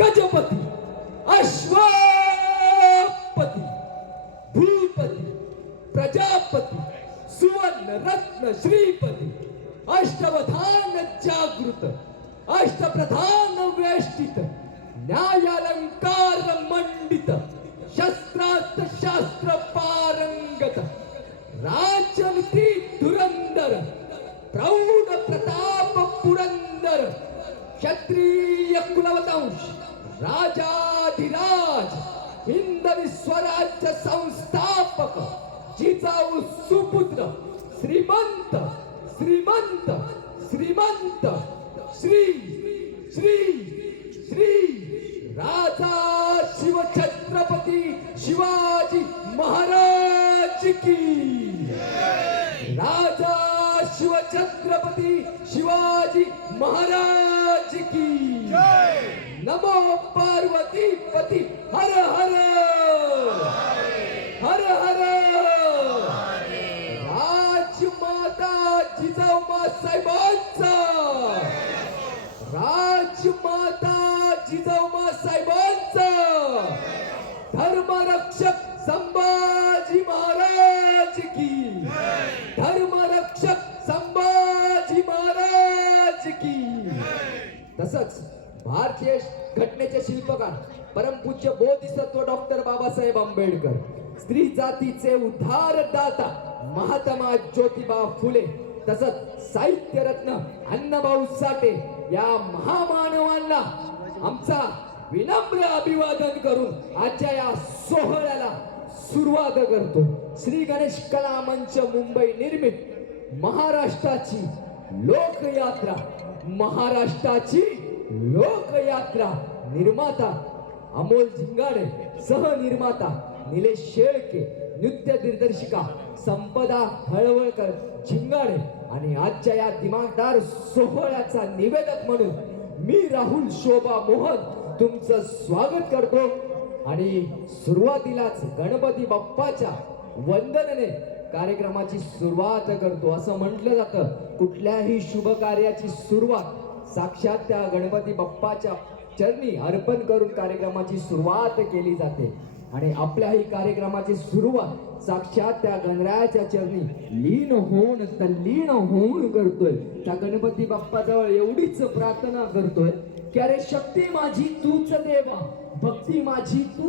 गजपती, अश्वपती, भूपती, प्रजापती, सुवर्ण रत्न श्रीपती, अष्टवधान जागृत, अष्टप्रधान वेष्टित, न्यायालंकार मंडित, शस्त्रास्त्र शास्त्र पारंगत, राजनीती धुरंधर, प्रौढ प्रताप पुरंदर, क्षत्रिय कुलवंश, राजाधिराज, हिंदवी स्वराज्य संस्थापक, जिजाऊ सुपुत्र, श्रीमंत श्रीमंत श्रीमंत, श्री श्री श्री राजा शिवछत्रपती शिवाजी महाराज की, राजा शिवछत्रपती शिवाजी महाराज की, नमो पार्वती पती हर हर हर हर, राजमाता जिजाऊ साहेबांचा, राजमाता जिजाऊ साहेबांचा, धर्मरक्षक संभाजी महाराज की, धर्मरक्षक संभाजी महाराज की. तसंच भारतीय घटनेचे शिल्पकार परमपूज्य बोधिसत्व डॉक्टर बाबासाहेब आंबेडकर, स्त्री जातीचे उद्धारदाता महात्मा ज्योतिबा फुले, तसंच साहित्य रत्न अण्णाभाऊ साठे या महामानवांना आमचा विनम्र अभिवादन करून आजच्या या सोहळ्याला सुरुवात करतो. श्री गणेश कला मंच मुंबई निर्मित महाराष्ट्राची लोकयात्रा, महाराष्ट्राची लोकयात्रा निर्माता अमोल झिंगाडे, सहनिर्माता निलेश शेळके, नृत्य दिग्दर्शिका संपदा हळवळकर झिंगाडे आणि आजच्या या दिमागदार सोहळ्याचा निवेदक म्हणून मी राहुल शोभा मोहन तुमचं स्वागत करतो. आणि सुरुवातीलाच गणपती बाप्पाच्या वंदनेने कार्यक्रमाची सुरुवात करतो. असं म्हटलं जातं, कुठल्याही शुभ कार्याची सुरुवात साक्षात त्या गणपती बाप्पाच्या चरणी अर्पण करून कार्यक्रमाची सुरुवात केली जाते. आणि आपल्याही कार्यक्रमाची सुरुवात साक्षात त्या गणरायाच्या चरणी लीन होऊन तल्लीन होऊन करतोय. त्या गणपती बाप्पाजवळ एवढीच प्रार्थना करतोय की अरे शक्ती माझी तूच देवा, भक्ती माझी तू